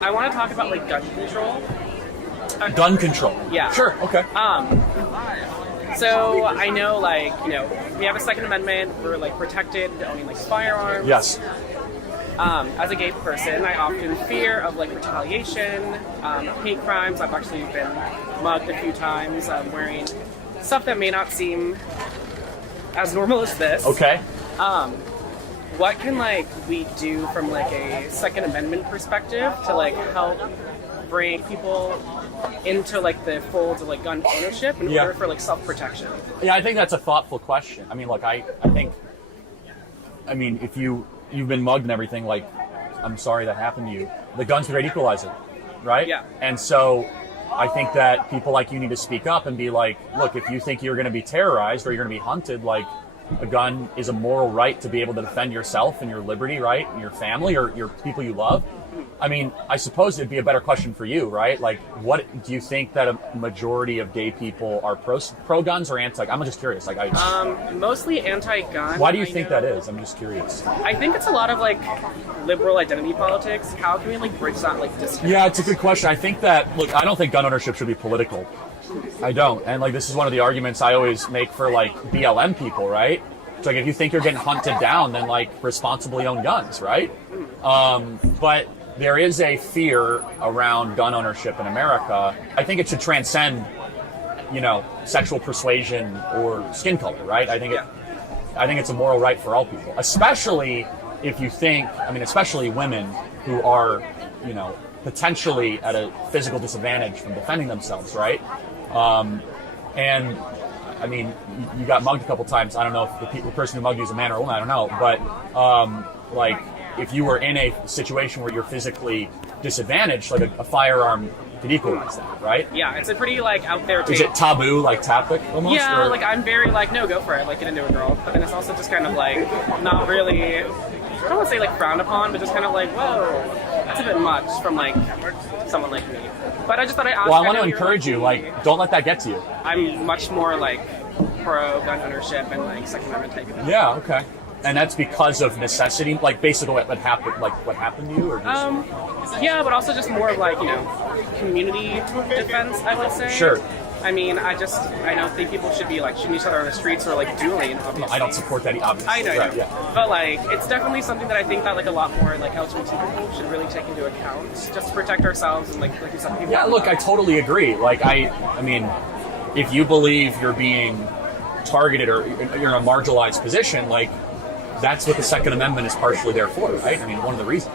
I want to talk about like gun control. Gun control. Yeah. Sure. Okay. So I know, like, we have a Second Amendment. We're like protected to owning like firearms. Yes. As a gay person, I often fear of like retaliation, hate crimes. I've actually been mugged a few times. Wearing stuff that may not seem as normal as this. Okay. What can we do from like a Second Amendment perspective to like help bring people into like the folds of like gun ownership in order for like self-protection? Yeah, I think that's a thoughtful question. I mean, look, I think, if you've been mugged and everything, like, I'm sorry that happened to you. The gun's the great equalizer, right? Yeah. And so I think that people like you need to speak up and be like, look, if you think you're going to be terrorized or you're going to be hunted, like, a gun is a moral right to be able to defend yourself and your liberty, right? And your family or your people you love. I mean, I suppose it'd be a better question for you, right? Like, what do you think that a majority of gay people are pro guns or anti? I'm just curious. Mostly anti-gun. Why do you think that is? I'm just curious. I think it's a lot of like liberal identity politics. How can we like bridge that like disconnect? Yeah, it's a good question. I think that, look, I don't think gun ownership should be political. I don't. And like, this is one of the arguments I always make for like BLM people, right? It's like, if you think you're getting hunted down, then like responsibly own guns, right? But there is a fear around gun ownership in America. I think it should transcend, sexual persuasion or skin color, right? I think it's a moral right for all people, especially if you think, especially women who are, potentially at a physical disadvantage from defending themselves, right? You got mugged a couple times. I don't know if the person who mugged you is a man or a woman, I don't know. But, if you were in a situation where you're physically disadvantaged, like a firearm could equalize that, right? Yeah, it's a pretty out there take. Is it taboo, tactic almost? Yeah, I'm very no, go for it, get into a girl. But then it's also just kind of not really, I don't want to say frowned upon, but just kind of whoa, that's a bit much from someone like me. But I just thought I'd ask. Well, I want to encourage you, don't let that get to you. I'm much more pro gun ownership and Second Amendment type of thing. Yeah, okay. And that's because of necessity, basically what happened to you, or just? Yeah, but also just more of community defense, I would say. Sure. I don't think people should be shooting each other on the streets or dueling. Obviously. No, I don't support that, obviously. I know, right, yeah. But it's definitely something that I think that a lot more LGBT people should really take into account, just to protect ourselves and like you said, people. Yeah, look, I totally agree. If you believe you're being targeted or you're in a marginalized position, that's what the Second Amendment is partially there for, right? One of the reasons.